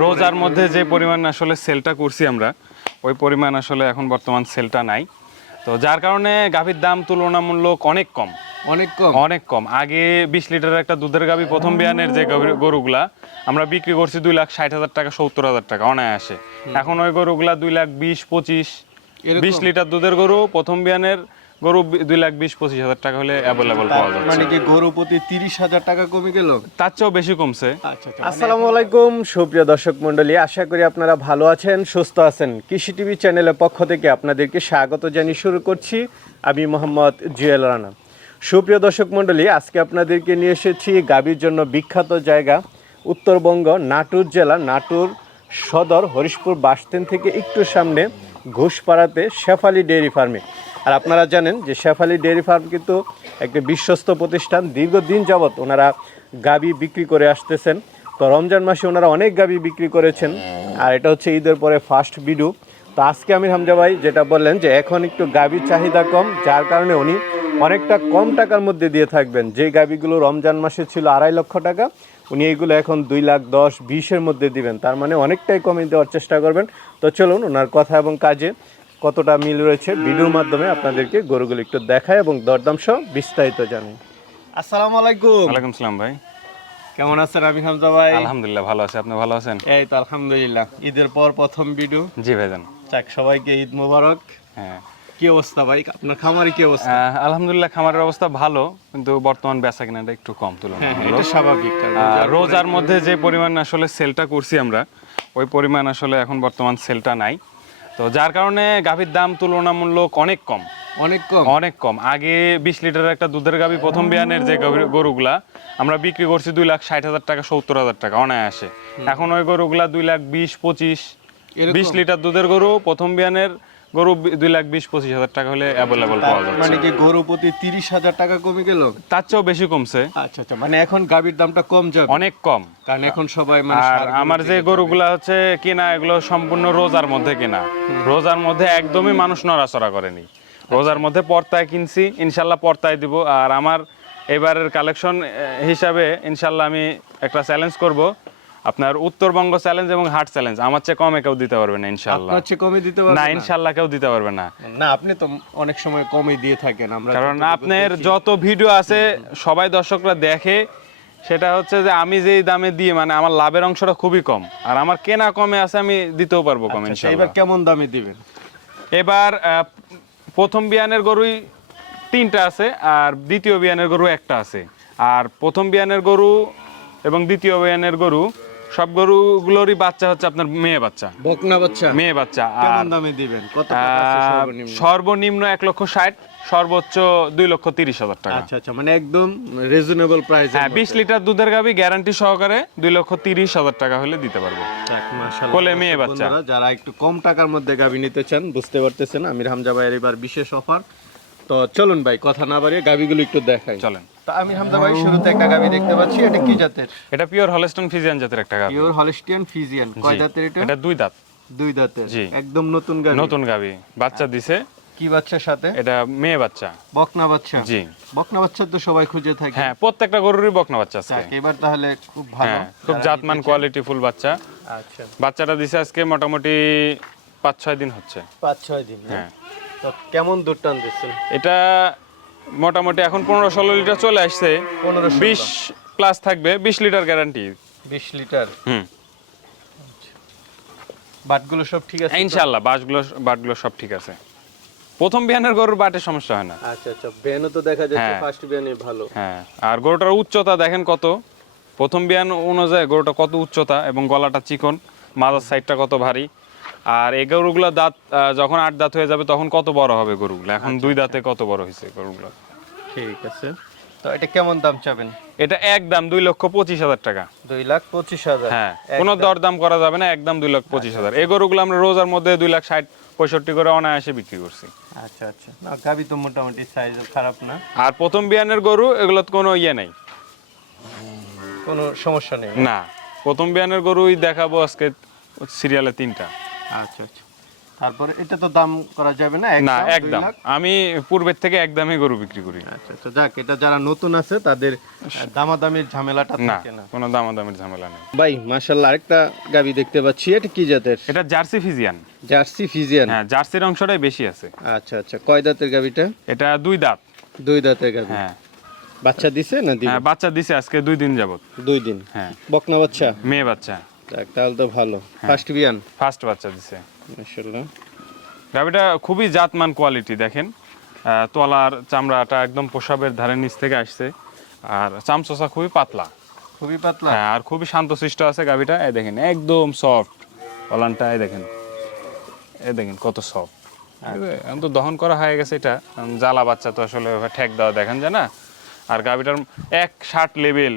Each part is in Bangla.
রোজার মধ্যে যে পরিমাণ আসলে সেলটা করছি আমরা ওই পরিমাণ আসলে এখন বর্তমান সেলটা নাই। তো যার কারণে গাভীর দাম তুলনামূলক অনেক কম। অনেক কম? অনেক কম। আগে বিশ লিটারের একটা দুধের গাভী প্রথম বিয়ানের যে গরুগুলা আমরা বিক্রি করছি দুই লাখ ষাট হাজার টাকা সত্তর হাজার টাকা অনায়াসে। এখন ওই গরুগুলা দুই লাখ বিশ পঁচিশ বিশ লিটার দুধের গরু প্রথম বিয়ানের গরু বি- দুই লাখ বিশ পঁচিশ হাজার টাকা হলে অ্যাভেলেবল পাওয়া যাচ্ছে। মানে কি গরু প্রতি তিরিশ হাজার টাকা কমে গেল? তার চেয়েও বেশি কমছে। আচ্ছা আসসালামু আলাইকুম সুপ্রিয় দর্শক মণ্ডলী আশা করি আপনারা ভালো আছেন সুস্থ আছেন। কৃষি টিভি চ্যানেলের পক্ষ থেকে আপনাদেরকে স্বাগত জানিয়ে শুরু করছি। আমি মোহাম্মদ জুয়েল রানা। সুপ্রিয় দর্শক মন্ডলী আজকে আপনাদেরকে নিয়ে এসেছি গাভীর জন্য বিখ্যাত জায়গা উত্তরবঙ্গ নাটোর জেলা নাটোর সদর হরিশপুর বাসস্ট্যান্ড থেকে একটু সামনে ঘোষপাড়াতে শেফালি ডেয়ারি ফার্মে। আর আপনারা জানেন যে শেফালি ডেয়ারি ফার্ম কিন্তু একটি বিশ্বস্ত প্রতিষ্ঠান। দীর্ঘদিন যাবৎ ওনারা গাবি বিক্রি করে আসতেছেন। তো রমজান মাসে ওনারা অনেক গাবি বিক্রি করেছেন। আর এটা হচ্ছে ঈদের পরে ফার্স্ট ভিডিও। তো আজকে আমির হামজা ভাই যেটা বললেন যে এখন একটু গাবির চাহিদা কম, যার কারণে উনি অনেকটা কম টাকার মধ্যে দিয়ে থাকবেন। যে গাবিগুলো রমজান মাসে ছিল আড়াই লক্ষ টাকা, উনি এইগুলো এখন দুই লাখ দশ, বিশের মধ্যে দিবেন। তার মানে অনেকটাই কমে দেওয়ার চেষ্টা করবেন। তো চলুন ওনার কথা এবং কাজে কতটা মিল রয়েছে ভিডিওর মাধ্যমে আপনাদেরকে গরুগুলো একটু দেখায় এবং দরদাম সহ বিস্তারিত জানি। আসসালামু আলাইকুম। ওয়ালাইকুম সালাম ভাই। কেমন আছেন আমি হামজা ভাই? আলহামদুলিল্লাহ ভালো আছে। আপনি ভালো আছেন? এই তো আলহামদুলিল্লাহ। ঈদের পর প্রথম ভিডিও। জি ভাইজান। চাক সবাইকে ঈদ মোবারক। হ্যাঁ। কি অবস্থা ভাই? আপনার খামারে কি অবস্থা? আলহামদুলিল্লাহ খামারের অবস্থা ভালো কিন্তু বর্তমান বেচা কিনাটা একটু কম হ্যাঁ তুলনামূলক এটা স্বাভাবিক কারণ রোজার মধ্যে যে পরিমাণ আসলে সেলটা করছি আমরা ওই পরিমাণ আসলে এখন বর্তমান সেলটা নাই। তো যার কারণে গাভীর দাম তুলনামূলক অনেক কম। অনেক কম? অনেক কম। আগে বিশ লিটারের একটা দুধের গাভী প্রথম বিয়ানের যে গরুগুলা আমরা বিক্রি করছি দুই লাখ ষাট হাজার টাকা সত্তর হাজার টাকা অনায়াসে। এখন ওই গরুগুলা দুই লাখ বিশ পঁচিশ বিশ লিটার দুধের গরু প্রথম বিয়ানের গরু দুই লাখ বিশ পঁচিশ হাজার টাকা হলে অ্যাভেলেবল পাওয়া মানে কি গরু প্রতি তিরিশ হাজার টাকা কমে গেল? তার চেয়েও বেশি কমছে। আচ্ছা আচ্ছা মানে এখন গাভীর দামটা কম যাবে? অনেক কম। কারণ এখন সবাই মানে আর আমার যে গরুগুলা হচ্ছে কিনা এগুলো সম্পূর্ণ রোজার মধ্যে কিনা। রোজার মধ্যে একদমই মানুষ নড়াচড়া করেনি। রোজার মধ্যে পর্তায় কিনছি ইনশাল্লাহ পর্তায় দিব। আর আমার এবারের কালেকশন হিসাবে ইনশাল্লাহ আমি একটা চ্যালেঞ্জ করব। আপনার উত্তরবঙ্গ চ্যালেঞ্জ এবং হার্ট চ্যালেঞ্জ আমার চেয়ে কমে কেউ দিতে পারবে না ইনশাল্লাহ। আপনার চেয়ে কমে দিতে না পারবেন না? ইনশাল্লাহ কেউ দিতে পারবে না। না আপনি তো অনেক সময় কমে দিয়ে থাকেন আমরা কারণ আপনার যত ভিডিও আছে সবাই দর্শকরা দেখে সেটা হচ্ছে যে আমি যেই দামে দিই মানে আমার লাভের অংশটা খুবই কম আর আমার কেনা কমে আছে আমি দিতেও পারব কম আচ্ছা, এবার কেমন দামে দিবেন? এবার প্রথম বিয়ানের গরুই তিনটা আছে আর দ্বিতীয় বিয়ানের গরু একটা আছে। আর প্রথম বিয়ানের গরু এবং দ্বিতীয় বিয়ানের গরু সব গরুগুলোরই বাচ্চা হচ্ছে আপনার মেয়ে বাচ্চা। বকনা বাচ্চা। মেয়ে বাচ্চা আর কেমন দামে দিবেন? কত টাকা সর্বনিম্ন? সর্বনিম্ন এক লক্ষ ষাট সর্বোচ্চ দুই লক্ষ তিরিশ হাজার টাকা। আচ্ছা আচ্ছা মানে একদম রিজনেবল প্রাইস হ্যাঁ বিশ লিটার দুধের গাবি গ্যারান্টি সহকারে দুই লক্ষ তিরিশ হাজার টাকা হলে দিতে পারব। কোলে মেয়ে বাচ্চা। যারা একটু কম টাকার মধ্যে গাবি নিতে চান বুঝতে পারতেছেন আমির হামজা ভাইয়ের এবার বিশেষ অফার তো চলুন ভাই কথা না বাড়িয়ে গাবিগুলো একটু দেখাই। চলেন। তো হামজা ভাই শুরুতে একটা গাবি দেখতে পাচ্ছি এটা কি জাতের? এটা পিওর হলস্টন ফিজিয়ান জাতের একটা গাবি। পিওর হলস্টিয়ান ফিজিয়ান কয় এটা? এটা দুই দাঁত। দুই দাঁতের। একদম নতুন গাবি। নতুন গাবি। বাচ্চা দিছে। কি বাচ্চার সাথে? এটা মেয়ে বাচ্চা। বকনা বাচ্চা? জি। বকনা বাচ্চা তো সবাই খুঁজে থাকে। হ্যাঁ প্রত্যেকটা গরুরই বকনা বাচ্চা আছে এবার তাহলে খুব ভালো। হ্যাঁ খুব জাতমান কোয়ালিটি ফুল বাচ্চা। আচ্ছা। বাচ্চাটা দিছে আজকে মোটামুটি পাঁচ ছয় দিন হচ্ছে। পাঁচ ছয় দিন হ্যাঁ। কেমন দুধ টান দিচ্ছেন এটা মোটামুটি এখন পনেরো ষোলো লিটার চলে আসছে। পনেরো বিশ প্লাস থাকবে বিশ লিটার গ্যারান্টি বিশ লিটার? হুম। বাটগুলো সব ঠিক আছে বাটগুলো সব ঠিক আছে। প্রথম বিয়ানের গরুর বাটে সমস্যা হয় না। আচ্ছা আচ্ছা বেনও তো দেখা যাচ্ছে হ্যাঁ। ফার্স্ট বেনই ভালো। হ্যাঁ আর গরুটার উচ্চতা দেখেন কত? প্রথম বিয়ান অনুযায়ী গরুটা কত উচ্চতা এবং গলাটা চিকন মাথার সাইডটা কত ভারী। আর এই গরুগুলো দাঁত যখন আট দাঁত হয়ে যাবে তখন কত বড় হবে গরুগুলো? এখন দুই দাঁতে কত বড় হয়েছে গরুগুলো? ঠিক আছে। তো এটা কেমন দাম চাবেন? এটা একদম দুই লক্ষ পঁচিশ হাজার টাকা। দুই লাখ পঁচিশ হাজার। হ্যাঁ কোনো দরদাম করা যাবে না একদম দুই লক্ষ পঁচিশ হাজার। এই গরুগুলো আমরা রোজার মধ্যে দুই লাখ ষাট পঁয়ষট্টি করে অনায়াসে বিক্রি করছি। আচ্ছা আচ্ছা। না গাবি তো মোটামুটি সাইজ খারাপ না। আর প্রথম বিয়ানের গরু এগুলো কোনো ইয়ে নেই। কোনো সমস্যা নেই। না প্রথম বিয়ানের গরুই দেখাবো আজকে সিরিয়ালে তিনটা। আচ্ছা আচ্ছা। তারপরে এটা তো দাম করা যাবে না না একদম? আমি পূর্বের থেকে একদমই গরু বিক্রি করি। আচ্ছা আচ্ছা যাক এটা যারা নতুন আছে তাদের দামাদামির ঝামেলাটা থাকে না। কোনো দামাদামির ঝামেলা নেই। ভাই মাশাল্লাহ আরেকটা গাবি দেখতে পাচ্ছি এটা কি জাতের? এটা জার্সি ফিজিয়ান। Jersey Friesian? হ্যাঁ জার্সির অংশটাই বেশি আছে। আচ্ছা আচ্ছা কয় দাঁতের গাবিটা? এটা দুই দাঁত। দুই দাঁতের গাবি। হ্যাঁ। বাচ্চা দিছে না দিবে হ্যাঁ বাচ্চা দিছে আজকে দুই দিন যাবত দুই দিন। হ্যাঁ। বকনা বাচ্চা? মেয়ে বাচ্চা। যাক তাহলে তো ভালো। ফার্স্ট বিয়ান ফার্স্ট বাচ্চা দিছে। মাশাল্লাহ গাভিটা খুবই জাতমান কোয়ালিটি দেখেন। তলার চামড়াটা একদম পোশাবের ধারের নিচ থেকে আসছে। আর চামচোসা খুবই পাতলা। খুবই পাতলা। হ্যাঁ আর খুবই শান্তশিষ্ট আছে গাভিটা এই দেখেন একদম সফট পলানটা এই দেখেন। এই দেখেন কত সফট এখন তো দহন করা হয়ে গেছে এটা। জ্বালা বাচ্চা তো আসলে ঠেক দেওয়া দেখেন যায় না। আর গাভিটার এক ষাট লেভেল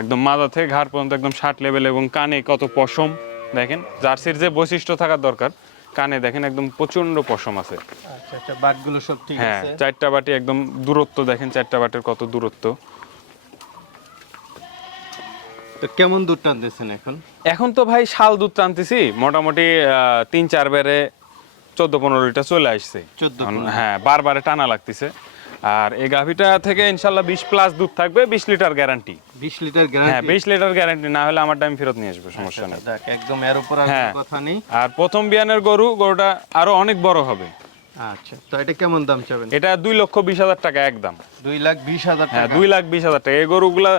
একদম মাথা থেকে ঘাট পর্যন্ত একদম ষাট লেভেল এবং কানে কত পশম দেখেন জার্সির যে বৈশিষ্ট্য থাকার দরকার কানে দেখেন একদম প্রচণ্ড পশম আছে। আচ্ছা আচ্ছা বাটগুলো সব ঠিক হ্যাঁ চারটা বাটি একদম দূরত্ব দেখেন চারটা বাটির কত দূরত্ব। কেমন দুধ টানতেছেন এখন? এখন তো ভাই শাল দুধ টানতেছি মোটামুটি তিন চার বারে চোদ্দ পনেরো লিটার চলে আসছে। হ্যাঁ বারবারে টানা লাগতেছে। আর এই গাভিটা থেকে ইনশাল্লাহ বিশ প্লাস দুধ থাকবে বিশ লিটার গ্যারান্টি বিশ লিটার হ্যাঁ বিশ লিটার গ্যারান্টি না হলে আমার টাইম ফেরত নিয়ে আসবে সমস্যা নেই। দেখ একদম এর উপর আর হ্যাঁ। কথা নেই। আর প্রথম বিয়ানের গরু গরুটা আরও অনেক বড় হবে। আচ্ছা তো এটা কেমন দাম চাবেন? এটা দুই লক্ষ বিশ হাজার টাকা একদম। দুই লাখ বিশ হাজার হ্যাঁ টাকা। দুই লাখ বিশ হাজার টাকা। এই গরুগুলা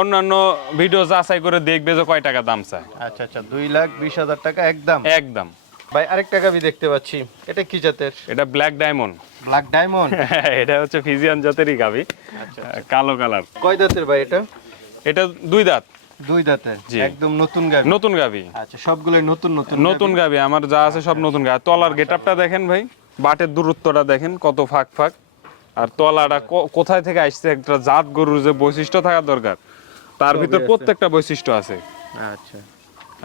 অন্যান্য ভিডিও যাচাই করে দেখবে যে কয় টাকা দাম চায়। আচ্ছা আচ্ছা দুই লাখ বিশ হাজার টাকা একদম। একদম। ভাই আরেকটা গাবি দেখতে পাচ্ছি। এটা কি জাতের? এটা ব্ল্যাক ডায়মন্ড ব্ল্যাক ডায়মন্ড এটা হচ্ছে ফিজিয়ান জাতেরই গাবি। আচ্ছা কালো কালার। কয় দাঁতের ভাই এটা? এটা দুই দাঁত। দুই দাঁতের? জি। একদম নতুন গাবি? নতুন গাবি। আচ্ছা সবগুলোই নতুন নতুন নতুন গাবি আমার যা আছে সব নতুন গাবি। তলার গেটআপটা দেখেন ভাই বাটের দূরত্বটা দেখেন কত ফাঁক ফাঁক। আর তলাটা কোথায় থেকে আসছে একটা জাত গরুর যে বৈশিষ্ট্য থাকা দরকার। তার ভিতর প্রত্যেকটা বৈশিষ্ট্য আছে। আচ্ছা।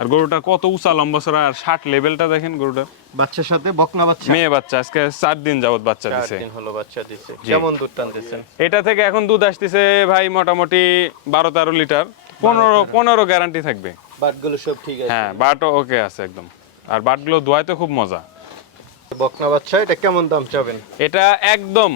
আর গরুটা কত উঁচা লম্বা সরা আর ষাট লেভেলটা দেখেন গরুটা। বাচ্চার সাথে বকনা বাচ্চা? মেয়ে বাচ্চা আজকে চার দিন যাবত বাচ্চা দিছে। দিন হলো বাচ্চা দিছে। কেমন দুধ টানতেছেন? এটা থেকে এখন দুধ আসতেছে ভাই মোটামুটি বারো তেরো লিটার। পনেরো পনেরো গ্যারান্টি থাকবে। বাটগুলো সব ঠিক আছে? হ্যাঁ বাটও ওকে আছে একদম। আর বাটগুলো ধোয়াইতে খুব মজা। বকনা বাচ্চা এটা কেমন দাম চাবেন? এটা একদম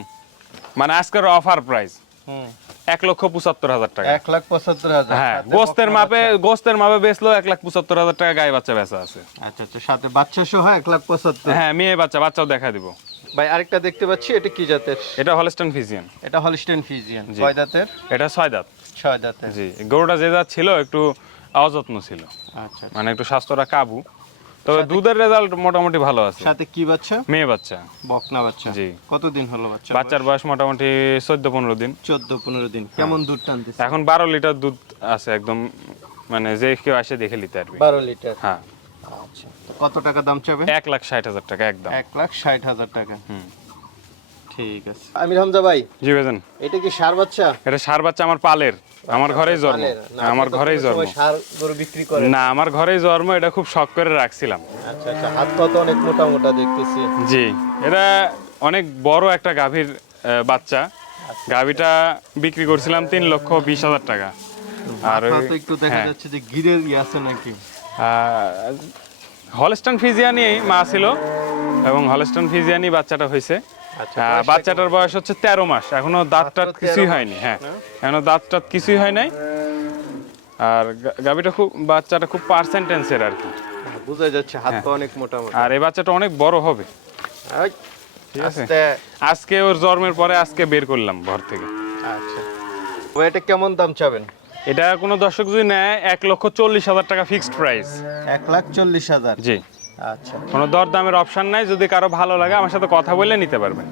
মানে আজকের অফার প্রাইস হুম। এক লক্ষ পঁচাত্তর হাজার টাকা। এক লাখ পঁচাত্তর হাজার। হ্যাঁ গোস্তের মাপে গোস্তের মাপে বেচলো এক লাখ পঁচাত্তর হাজার টাকা গায়ে বাচ্চা বেচা আছে। আচ্ছা আচ্ছা সাথে বাচ্চা সহ এক লাখ পঁচাত্তর। হ্যাঁ মেয়ে বাচ্চা বাচ্চাও দেখা দিব। ভাই আরেকটা দেখতে পাচ্ছি এটা কি জাতের? এটা হলস্টন ফিজিয়ান এটা হলিস্টেন ফিজিয়ান জি। কয় দাঁতের? এটা ছয় দাঁত। ছয় দাঁতের। জি গরুটা যে দাঁত ছিল একটু অযত্ন ছিল। আচ্ছা। মানে একটু স্বাস্থ্যটা কাবু। তবে দুধের রেজাল্ট মোটামুটি ভালো আছে। সাথে কি বাচ্চা? মেয়ে বাচ্চা। বকনা বাচ্চা। জি। কতদিন হলো বাচ্চা বাচ্চার বয়স মোটামুটি চোদ্দ পনেরো দিন। চোদ্দ পনেরো দিন। কেমন দুধ টানতেছে? এখন বারো লিটার দুধ আছে একদম মানে যে কেউ আসে দেখে নিতে পারবে। বারো লিটার? হ্যাঁ। আচ্ছা। কত টাকা দাম চাবে? এক লাখ ষাট হাজার টাকা একদম। এক লাখ ষাট হাজার টাকা। হুম। ঠিক আছে। আমির হামজা ভাই জি ভাইজান। এটা কি সার বাচ্চা? এটা সার বাচ্চা আমার পালের আমার ঘরেই জন্ম। আমার ঘরেই জন্ম। সার গরু বিক্রি করে। না আমার ঘরেই জন্ম এটা খুব শখ করে রাখছিলাম। আচ্ছা আচ্ছা হাত পা তো অনেক মোটা মোটা দেখতেছি। জি এটা অনেক বড় একটা গাভীর বাচ্চা। গাভীটা বিক্রি করছিলাম তিন লক্ষ বিশ হাজার টাকা। আর একটু দেখা হ্যাঁ। যাচ্ছে যে গিরের আছে নাকি? হলস্টন ফিজিয়ানি মা ছিল এবং হলস্টন ফিজিয়ানি বাচ্চাটা হয়েছে। আচ্ছা, বাচ্চাটার বয়স হচ্ছে তেরো মাস। এখনও দাঁত টাত কিছুই হয়নি হ্যাঁ। এখনও দাঁত টাত কিছুই হয় নাই। আর গা- খুব বাচ্চাটা খুব পার্সেন্টেন্সের আর কি। হ্যাঁ, বোঝা যাচ্ছে হাত পা অনেক মোটা মোটা আর এই বাচ্চাটা অনেক বড় হবে। ঠিক আছে? আজকে ওর জন্মের পরে আজকে বের করলাম ঘর থেকে। আচ্ছা। ও এটা কেমন দাম চাবেন? এটা কোনো দর্শক যদি নেয় এক লক্ষ চল্লিশ হাজার টাকা ফিক্সড প্রাইস এক লাখ চল্লিশ হাজার। জি। আচ্ছা। কোনো দরদামের অপশন নাই যদি কারও ভালো লাগে আমার সাথে কথা বলে নিতে পারবেন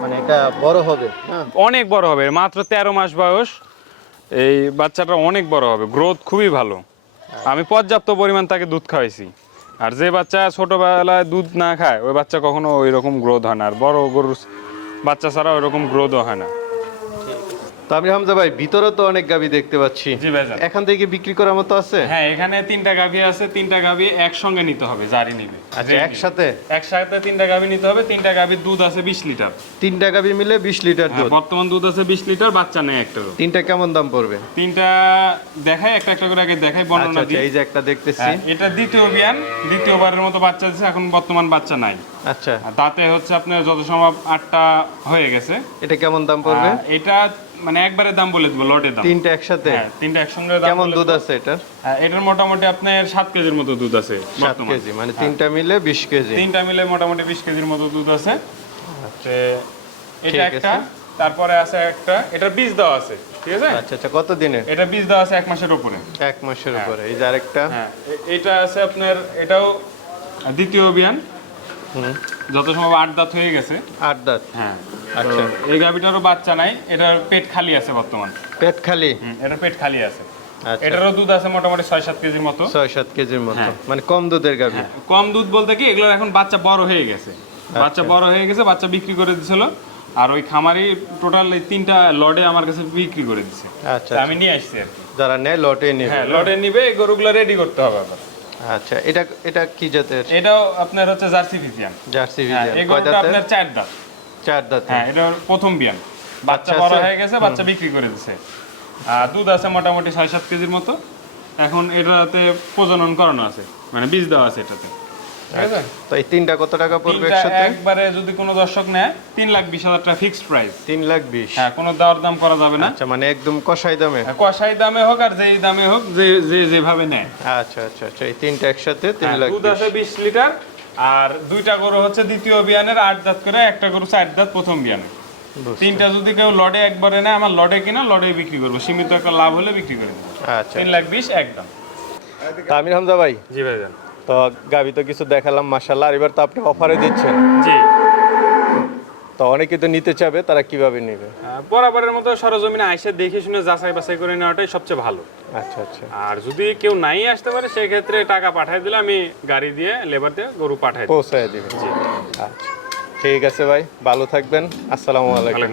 মানে এটা বড় হবে হ্যাঁ? অনেক বড় হবে মাত্র তেরো মাস বয়স। এই বাচ্চাটা অনেক বড় হবে গ্রোথ খুবই ভালো। আমি পর্যাপ্ত পরিমাণ তাকে দুধ খাওয়াইছি। আর যে বাচ্চা ছোটবেলায় দুধ না খায় ওই বাচ্চা কখনো ওই রকম গ্রোথ হয় না। আর বড় গরুর বাচ্চা ছাড়া ওই রকম গ্রোথও হয় না। তো আমি হামজা ভাই ভিতরে তো অনেক গাবি দেখতে পাচ্ছি। এখান থেকে বিক্রি করার মতো আছে? হ্যাঁ এখানে তিনটা আছে তিনটা একসঙ্গে নিতে হবে জারি নিবে আচ্ছা একসাথে? একসাথে তিনটা নিতে হবে তিনটা দুধ আছে বিশ লিটার। তিনটা গাবি মিলে বিশ লিটার হ্যাঁ, দুধ। বর্তমান দুধ আছে বিশ লিটার বাচ্চা নেই একটারও তিনটা কেমন দাম পড়বে? তিনটা দেখাই একটা একটা করে আগে দেখাই আচ্ছা বর্ণনা আচ্ছা দিই। এই যে একটা দেখতেছি। হ্যাঁ, এটা দ্বিতীয় বিয়ান দ্বিতীয়বারের মতো বাচ্চা দিচ্ছে এখন বর্তমান বাচ্চা নাই। আচ্ছা। তাতে হচ্ছে আপনার যত সম্ভব আটটা হয়ে গেছে। এটা কেমন দাম পড়বে? এটা মানে একবারে দাম বলে দেবো লটের দাম। তিনটা একসাথে? হ্যাঁ তিনটা একসঙ্গে দাম কেমন দুধ আছে এটার? হ্যাঁ, এটার মোটামুটি আপনার সাত কেজির মতো দুধ আছে সাত কেজি মানে তিনটা মিলে বিশ কেজি। তিনটা মিলে মোটামুটি বিশ কেজির মতো দুধ আছে। তো এটা একটা তারপরে আছে একটা এটা বীজ দেওয়া আছে ঠিক আছে? আচ্ছা আচ্ছা কত দিনে এটা বীজ দেওয়া আছে এক মাসের উপরে। এক মাসের উপরে এই যে আরেকটা? হ্যাঁ এটা আছে আপনার এটাও দ্বিতীয় অভিযান। যত সম্ভব আট দাঁত হয়ে গেছে। আট দাঁত? হ্যাঁ। আচ্ছা। আচ্ছা এই গাভিটারও বাচ্চা নাই এটার পেট খালি আছে বর্তমান। পেট খালি? এটার পেট খালি আছে। আচ্ছা। এটারও দুধ আছে মোটামুটি ছয় সাত কেজির মতো। ছয় সাত কেজির মতো। হ্যাঁ। মানে কম দুধের গাভি? হ্যাঁ, কম দুধ বলতে কি এগুলোর এখন বাচ্চা বড় হয়ে গেছে। বাচ্চা বড় হয়ে গেছে বাচ্চা বিক্রি করে দিছিল। আর ওই খামারি টোটাল এই তিনটা লডে আমার কাছে বিক্রি করে দিছে। আচ্ছা আমি নিয়ে আসছি আর যারা নেয় লটে নেবে। হ্যাঁ লডে নিবে এই গরুগুলো রেডি করতে হবে আবার। আচ্ছা এটা এটা কি জাতের? এটাও আপনার হচ্ছে জার্সি ফিজিয়ান। Jersey Friesian. ভিডিয়ান এই কয় দাঁতের? আপনার চার দাঁত। চার দাঁত হ্যাঁ এটা প্রথম বিয়ান। বাচ্চা বাচ্চা বড় হয়ে গেছে বাচ্চা বিক্রি করে দিছে। আর দুধ আছে মোটামুটি ছয় সাত কেজির মতো। এখন এটাতে প্রজনন করানো আছে মানে বীজ দেওয়া আছে এটাতে। তো এই তিনটা কত টাকা পড়বে একসাথে? একবারে যদি কোনো দর্শক নেয় তিন লাখ বিশ হাজার টাকা ফিক্সড প্রাইস তিন লাখ বিশ। হ্যাঁ কোনো দাওয়ার দাম করা যাবে না। আচ্ছা মানে একদম কষাই দামে? হ্যাঁ, কষাই দামে হোক আর যেই দামে হোক যে যে যেভাবে নেয়। আচ্ছা আচ্ছা আচ্ছা এই তিনটা একসাথে তিন হ্যাঁ, লাখ দুধ বিশ। আছে বিশ লিটার আর দুইটা গরু হচ্ছে দ্বিতীয় বিয়ানের আট দাঁত করে একটা গরু চার দাঁত প্রথম বিয়ানে তিনটা যদি কেউ লডে একবারে নেয় আমার লডে কিনা লডে বিক্রি করব। সীমিত একটা লাভ হলে বিক্রি করে আচ্ছা। তিন লাখ বিশ একদম। তা আমির হামজা ভাই। জি ভাইজান। তো গাবি তো কিছু দেখালাম মাসাল্লাহ আর এবার তো আপনি অফারে দিচ্ছেন। জি। তো অনেকে তো নিতে চাবে তারা কীভাবে নেবে? বরাবরের মতো সরজমিনে আইসে দেখে শুনে যাচাই বাছাই করে নেওয়াটাই সবচেয়ে ভালো। আচ্ছা আচ্ছা। আর যদি কেউ নাই আসতে পারে সেই ক্ষেত্রে টাকা পাঠাই দিলে আমি গাড়ি দিয়ে লেবার দিয়ে গরু পাঠাই পৌঁছায় দিবেন। আচ্ছা। ঠিক আছে ভাই ভালো থাকবেন। আসসালামু আলাইকুম।